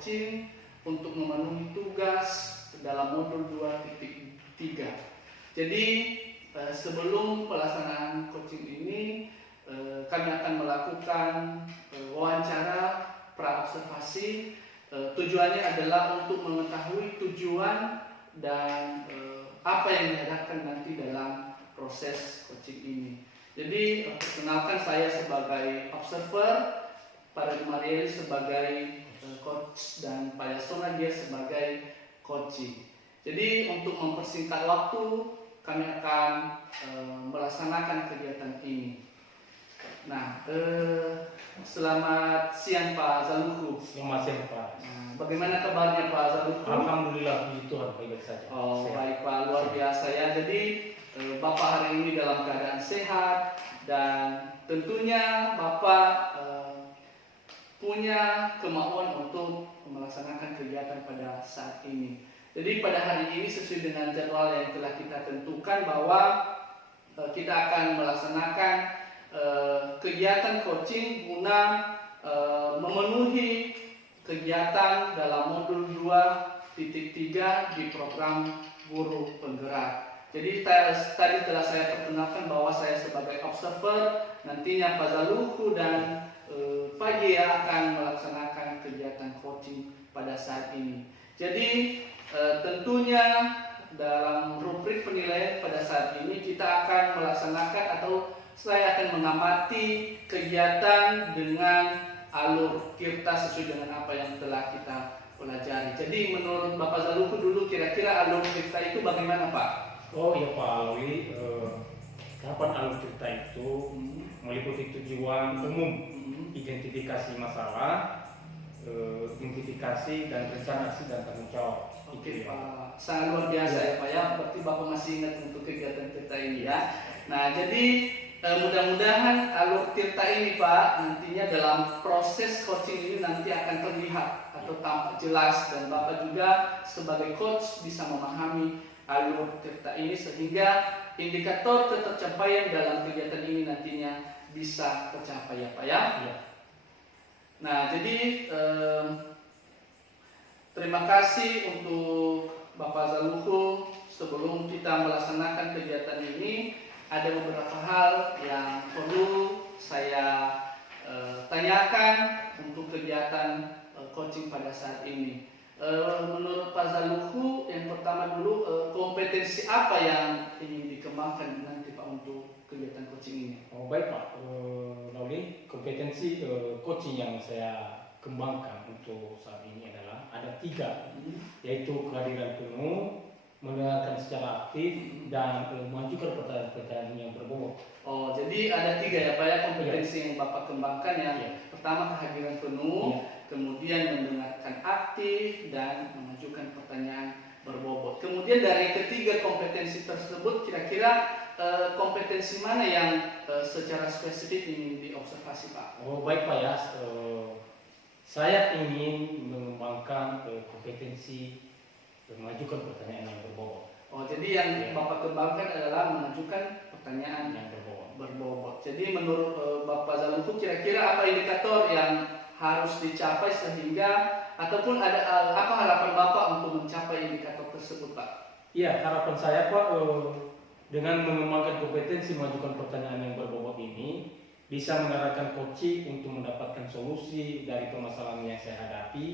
coaching untuk memenuhi tugas dalam modul 2.3. Jadi sebelum pelaksanaan coaching ini kami akan melakukan wawancara pra-observasi. Tujuannya adalah untuk mengetahui tujuan dan apa yang diharapkan nanti dalam proses coaching ini. Jadi perkenalkan, saya sebagai observer, Pak Marieli sebagai coach, dan Pak Yasona dia sebagai coaching. Jadi untuk mempersingkat waktu, kami akan melaksanakan kegiatan ini. Nah, selamat siang Pak Zaluhu. Selamat siang Pak. Bagaimana kabarnya Pak Zaluhu? Alhamdulillah, puji Tuhan, baik saja. Oh, baik Pak, luar biasa ya. Jadi Bapak hari ini dalam keadaan sehat, dan tentunya Bapak punya kemauan untuk melaksanakan kegiatan pada saat ini. Jadi pada hari ini sesuai dengan jadwal yang telah kita tentukan bahwa kita akan melaksanakan kegiatan coaching guna memenuhi kegiatan dalam modul 2.3 di program Guru Penggerak. Jadi tadi telah saya perkenalkan bahwa saya sebagai observer, nantinya Pak Zaluhu dan Pak Gia akan melaksanakan kegiatan coaching pada saat ini. Jadi tentunya dalam rubrik penilaian pada saat ini kita akan melaksanakan, atau saya akan mengamati kegiatan dengan alur tirta sesuai dengan apa yang telah kita pelajari. Jadi menurut Bapak Zaluhu dulu, kira-kira alur tirta itu bagaimana Pak? Oh iya Pak Alwi, kapan alur cerita itu meliputi tujuan umum, identifikasi masalah, identifikasi dan rencana aksi dan tanggung jawab. Oke Pak, sangat luar biasa ya Pak ya. Berarti Bapak masih ingat untuk kegiatan tirta ini ya. Nah, jadi mudah-mudahan alur tirta ini Pak nantinya dalam proses coaching ini nanti akan terlihat atau tampak jelas, dan Bapak juga sebagai coach bisa memahami alur tirta ini sehingga indikator ketercapaian dalam kegiatan ini nantinya bisa tercapai ya Pak ya. Nah, jadi terima kasih untuk Bapak Zaluhu. Sebelum kita melaksanakan kegiatan ini, ada beberapa hal yang perlu saya tanyakan untuk kegiatan coaching pada saat ini. Menurut Pak Zaluhu, yang pertama dulu, kompetensi apa yang ingin dikembangkan nanti Pak untuk kegiatan coaching ini? Oh baik Pak, Lauli, kompetensi coaching yang saya kembangkan untuk saat ini adalah ada 3, yaitu kehadiran penuh, mendengarkan secara aktif, dan mengajukan pertanyaan-pertanyaan yang berbobot. Oh, jadi ada 3 ya Pak ya kompetensi yang Bapak kembangkan ya. Pertama kehadiran penuh, kemudian mendengarkan aktif, dan mengajukan pertanyaan berbobot. Kemudian dari ketiga kompetensi tersebut, kira-kira kompetensi mana yang secara spesifik ingin diobservasi Pak? Oh baik Pak ya, saya ingin mengembangkan kompetensi mengajukan pertanyaan yang berbobot. Oh, jadi yang Bapak kembangkan adalah mengajukan pertanyaan yang berbobot. Jadi menurut Bapak Zaluhu, kira-kira apa indikator yang harus dicapai sehingga, ataupun ada apa harapan Bapak untuk mencapai indikator tersebut Pak? Iya, harapan saya Pak, dengan mengembangkan kompetensi mengajukan pertanyaan yang berbobot ini bisa mengarahkan coaching untuk mendapatkan solusi dari permasalahan yang saya hadapi,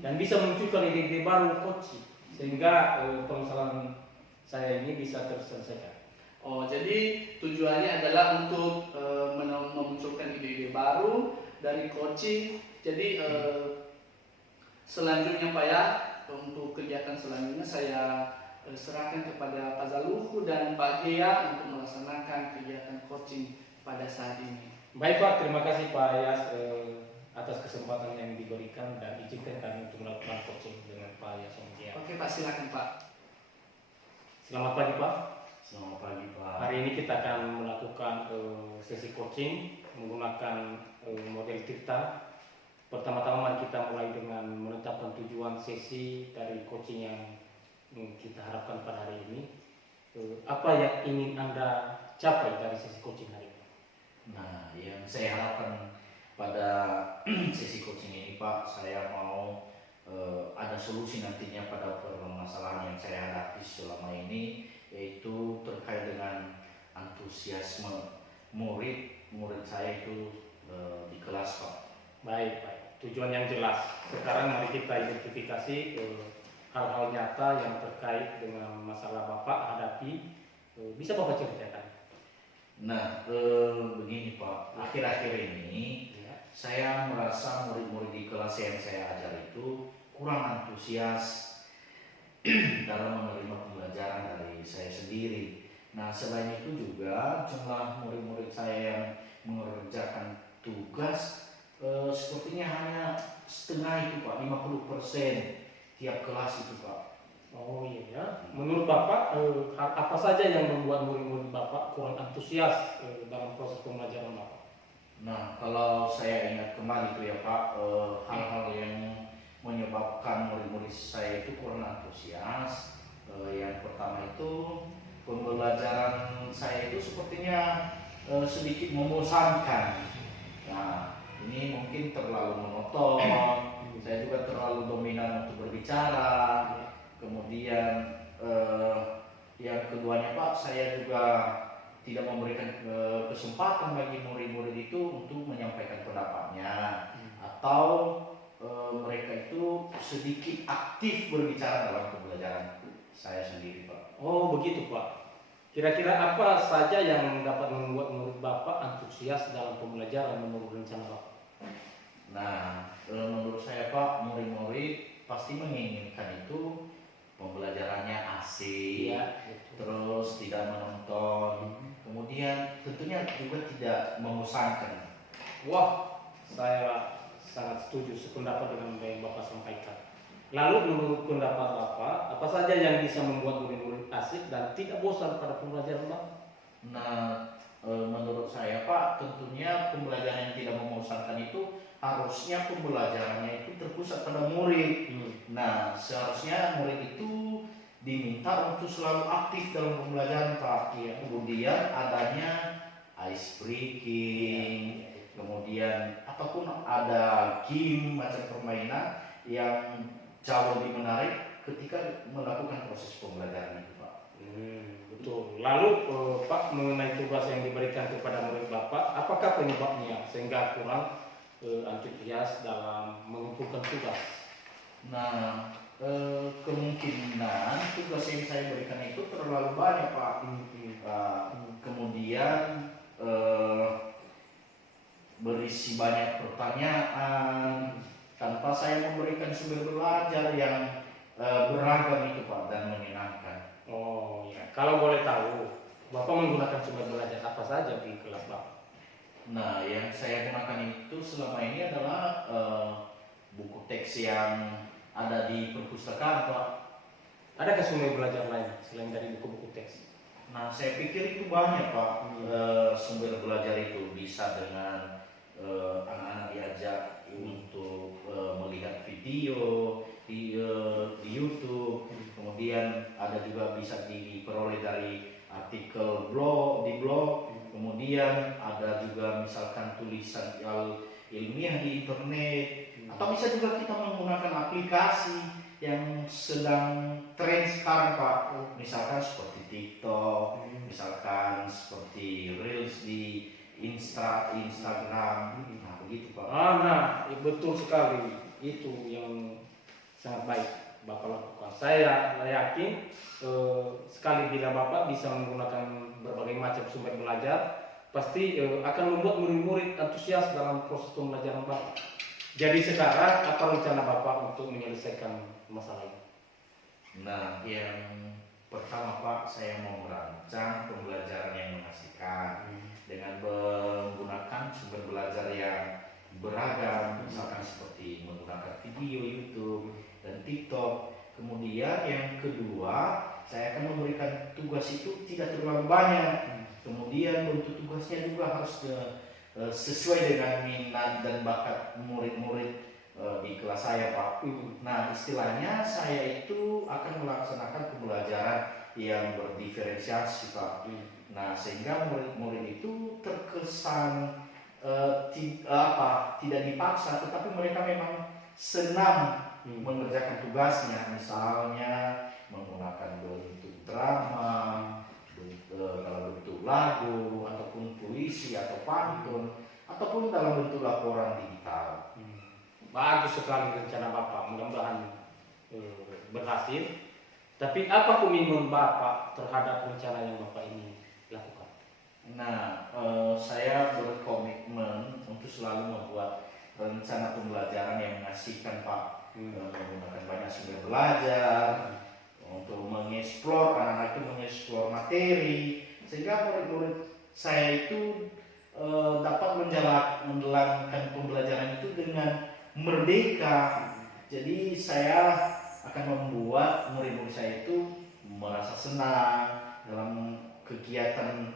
dan bisa munculkan ide-ide baru coaching sehingga permasalahan saya ini bisa terselesaikan. Oh, jadi tujuannya adalah untuk memunculkan ide-ide baru dari coaching. Jadi selanjutnya Pak ya, untuk kegiatan selanjutnya saya serahkan kepada Pak Zaluhu dan Pak Gia untuk melaksanakan kegiatan coaching pada saat ini. Baik Pak, terima kasih Pak Yas atas kesempatan yang diberikan, dan izinkan kami untuk melakukan coaching dengan Pak Yas. Oke Pak, silakan Pak. Selamat pagi Pak. Selamat pagi Pak. Hari ini kita akan melakukan sesi coaching menggunakan model tirta. Pertama-tama mari kita mulai dengan menetapkan tujuan sesi dari coaching yang kita harapkan pada hari ini. Apa yang ingin Anda capai dari sesi coaching hari ini? Nah, yang saya harapkan pada sesi coaching ini Pak, saya mau solusi nantinya pada permasalahan yang saya hadapi selama ini, yaitu terkait dengan antusiasme murid saya itu di kelas Pak. Baik, baik. Tujuan yang jelas. Sekarang mari kita identifikasi hal-hal nyata yang terkait dengan masalah Bapak hadapi. Bisa Bapak ceritakan? Nah, begini Pak, akhir-akhir ini Ya. saya merasa murid-murid di kelas yang saya ajar itu kurang antusias dalam menerima pembelajaran dari saya sendiri. Nah, selain itu juga jumlah murid-murid saya yang mengerjakan tugas sepertinya hanya setengah itu Pak, 50% tiap kelas itu Pak. Oh iya ya. Menurut Bapak, apa saja yang membuat murid-murid Bapak kurang antusias dalam proses pembelajaran Bapak? Nah, kalau saya ingat kembali itu ya Pak, hal-hal yang menyebabkan murid-murid saya itu kurang antusias. Yang pertama itu pembelajaran saya itu sepertinya sedikit membosankan. Nah, ini mungkin terlalu monoton. Saya juga terlalu dominan untuk berbicara. Kemudian yang keduanya Pak, saya juga tidak memberikan kesempatan bagi murid-murid itu untuk menyampaikan pendapatnya, atau mereka itu sedikit aktif berbicara dalam pembelajaran saya sendiri Pak. Oh begitu Pak. Kira-kira apa saja yang dapat membuat murid Bapak antusias dalam pembelajaran menurut rencana Bapak? Nah, menurut saya Pak, murid-murid pasti menginginkan itu pembelajarannya asik, terus tidak menonton, kemudian tentunya juga tidak membosankan. Wah, saya sangat setuju sependapat dengan apa yang Bapak sampaikan. Lalu menurut pendapat Bapak, apa saja yang bisa membuat murid-murid asik dan tidak bosan pada pembelajaran Bapak? Nah, menurut saya Pak, tentunya pembelajaran yang tidak membosankan itu harusnya pembelajarannya itu terpusat pada murid. Nah, seharusnya murid itu diminta untuk selalu aktif dalam pembelajaran Pak. Kemudian adanya ice breaking, kemudian ataupun ada game macam permainan yang jauh lebih menarik ketika melakukan proses pembelajaran itu Pak. Betul. Lalu Pak, mengenai tugas yang diberikan kepada murid Bapak, apakah penyebabnya sehingga kurang antusias dalam mengumpulkan tugas? Nah, kemungkinan tugas yang saya berikan itu terlalu banyak Pak. Kemudian berisi banyak pertanyaan tanpa saya memberikan sumber belajar yang beragam itu Pak dan menyenangkan. Oh ya, kalau boleh tahu, Bapak menggunakan sumber belajar apa saja di kelas Bapak? Nah, yang saya gunakan itu selama ini adalah buku teks yang ada di perpustakaan Pak. Adakah sumber belajar lain selain dari buku-buku teks? Nah, saya pikir itu banyak Pak. Sumber belajar itu bisa dengan anak-anak diajak untuk melihat video di YouTube. Kemudian ada juga bisa diperoleh dari artikel di blog. Kemudian ada juga misalkan tulisan ilmiah di internet, atau bisa juga kita menggunakan aplikasi yang sedang tren sekarang Pak. Misalkan seperti TikTok, misalkan seperti Reels di Instagram. Nah, begitu Pak. Nah, betul sekali. Itu yang sangat baik Bapak lakukan. Saya yakin sekali bila Bapak bisa menggunakan berbagai macam sumber belajar, pasti akan membuat murid-murid antusias dalam proses pembelajaran Bapak. Jadi sekarang apa rencana Bapak untuk menyelesaikan masalah ini? Nah, yang pertama Pak, saya mau merancang pembelajaran yang mengasihkan dengan menggunakan sumber belajar yang beragam, misalkan seperti menggunakan video YouTube dan TikTok. Kemudian yang kedua, saya akan memberikan tugas itu tidak terlalu banyak. Kemudian bentuk tugasnya juga harus sesuai dengan minat dan bakat murid-murid di kelas saya Pak. Nah, istilahnya saya itu akan melaksanakan pembelajaran yang berdiferensiasi Pak. Nah, sehingga murid-murid itu terkesan tidak dipaksa, tetapi mereka memang senang mengerjakan tugasnya, misalnya menggunakan bentuk drama, dalam bentuk lagu, ataupun puisi atau pantun, ataupun dalam bentuk laporan digital. Bagus sekali rencana Bapak, mudah-mudahan berhasil. Tapi apa komitmen Bapak terhadap rencana yang Bapak ini lakukan? Nah, saya berkomitmen untuk selalu membuat rencana pembelajaran yang mengasihkan, Pak. Menggunakan banyak sumber belajar, untuk mengeksplor, anak-anak itu mengeksplor materi, sehingga murid-murid saya itu dapat menjalankan pembelajaran itu dengan merdeka. Jadi saya akan membuat murid-murid saya itu merasa senang dalam kegiatan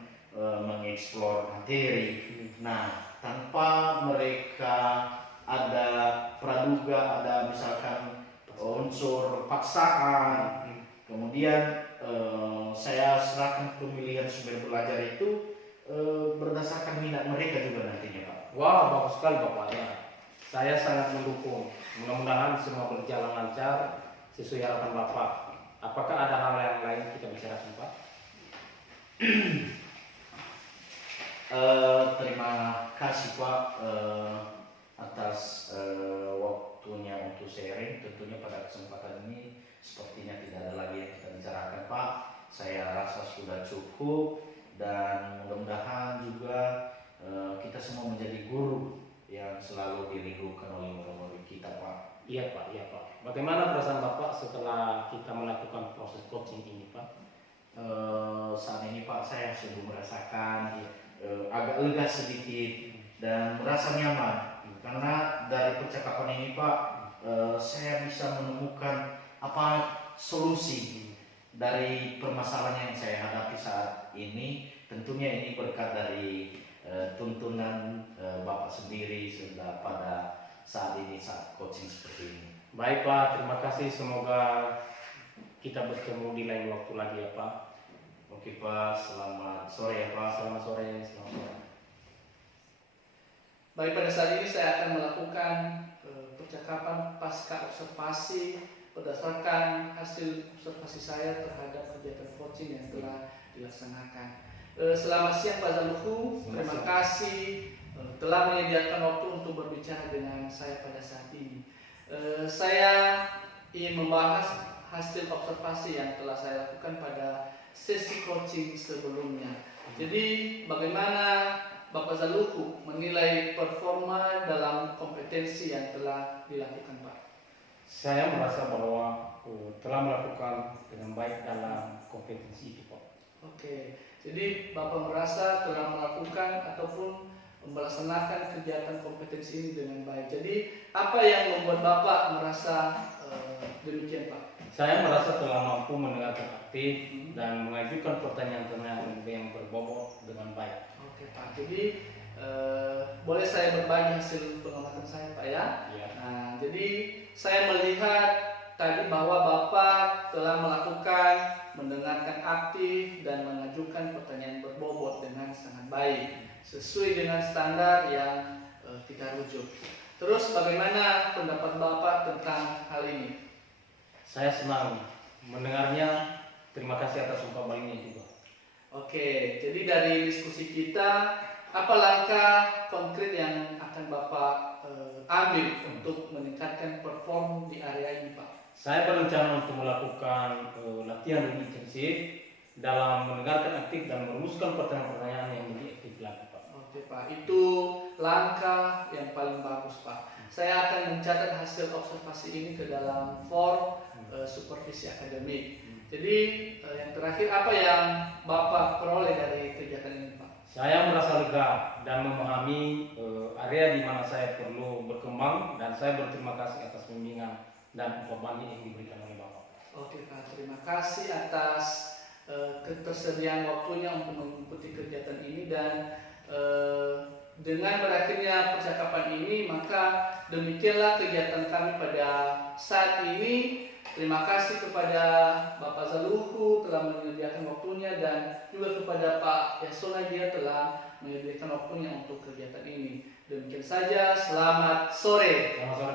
mengeksplor materi. Nah, tanpa mereka ada praduga, ada misalkan unsur paksaan. Kemudian saya serahkan pemilihan sumber belajar itu berdasarkan minat mereka juga nantinya, Pak. Wah, bagus sekali Bapak ya. Saya sangat mendukung. Mudah-mudahan semua berjalan lancar sesuai harapan Bapak. Apakah ada hal yang lain kita bicarakan, Pak? Terima kasih, Pak, atas waktunya untuk sharing. Tentunya pada kesempatan ini sepertinya tidak ada lagi yang kita bicarakan, Pak. Saya rasa sudah cukup, dan mudah-mudahan juga kita semua menjadi guru yang selalu dirindukan oleh murid-murid kita, Pak. Iya Pak, iya Pak. Bagaimana perasaan Bapak setelah kita melakukan proses coaching ini, Pak? Saat ini, Pak, saya sungguh merasakan agak lega sedikit dan merasa nyaman, karena dari percakapan ini, Pak, saya bisa menemukan apa solusi dari permasalahan yang saya hadapi saat ini. Tentunya ini berkat dari tuntunan Bapak sendiri sudah pada saat ini, saat coaching seperti ini. Baik Pak, terima kasih. Semoga kita bertemu di lain waktu lagi ya Pak. Oke Pak, selamat sore ya Pak. Selamat sore, selamat sore. Baik, pada saat ini saya akan melakukan percakapan pasca observasi berdasarkan hasil observasi saya terhadap kegiatan coaching yang telah dilaksanakan. Selamat siang Pak Zaluhu, terima kasih telah menyediakan waktu untuk berbicara dengan saya pada saat ini. Saya ingin membahas hasil observasi yang telah saya lakukan pada sesi coaching sebelumnya. Jadi bagaimana Bapak Zaluhu menilai performa dalam kompetensi yang telah dilakukan, Pak? Saya merasa bahwa telah melakukan dengan baik dalam kompetensi itu, Pak. Oke, jadi Bapak merasa telah melakukan ataupun melaksanakan kegiatan kompetensi ini dengan baik. Jadi apa yang membuat Bapak merasa demikian, Pak? Saya merasa telah mampu mendengarkan aktif dan mengajukan pertanyaan-pertanyaan yang berbobot dengan baik. Oke Pak, jadi boleh saya berbagi hasil pengamatan saya, Pak, ya? Ya. Nah, jadi saya melihat tadi bahwa Bapak telah melakukan mendengarkan aktif dan mengajukan pertanyaan berbobot dengan sangat baik sesuai dengan standar yang kita rujuk. Terus bagaimana pendapat Bapak tentang hal ini? Saya senang mendengarnya. Terima kasih atas ungkapannya juga. Oke, jadi dari diskusi kita, apa langkah konkret yang akan Bapak ambil untuk meningkatkan perform di area ini, Pak? Saya berencana untuk melakukan latihan lebih intensif dalam mendengarkan aktif dan merumuskan pertanyaan-pertanyaan yang lebih aktif lagi, Pak. Oke Pak, itu langkah yang paling bagus, Pak. Saya akan mencatat hasil observasi ini ke dalam form supervisi akademik. Jadi yang terakhir, apa yang Bapak peroleh dari kegiatan ini, Pak? Saya merasa lega dan memahami area di mana saya perlu berkembang, dan saya berterima kasih atas bimbingan dan informasi yang diberikan oleh Bapak. Oke Pak, terima kasih atas ketersediaan waktunya untuk mengikuti kegiatan ini, dan dengan berakhirnya percakapan ini, maka demikianlah kegiatan kami pada saat ini. Terima kasih kepada Bapak Zaluhu telah menyediakan waktunya, dan juga kepada Pak Yasona, dia telah menyediakan waktunya untuk kegiatan ini. Demikian saja, selamat sore. Selamat sore,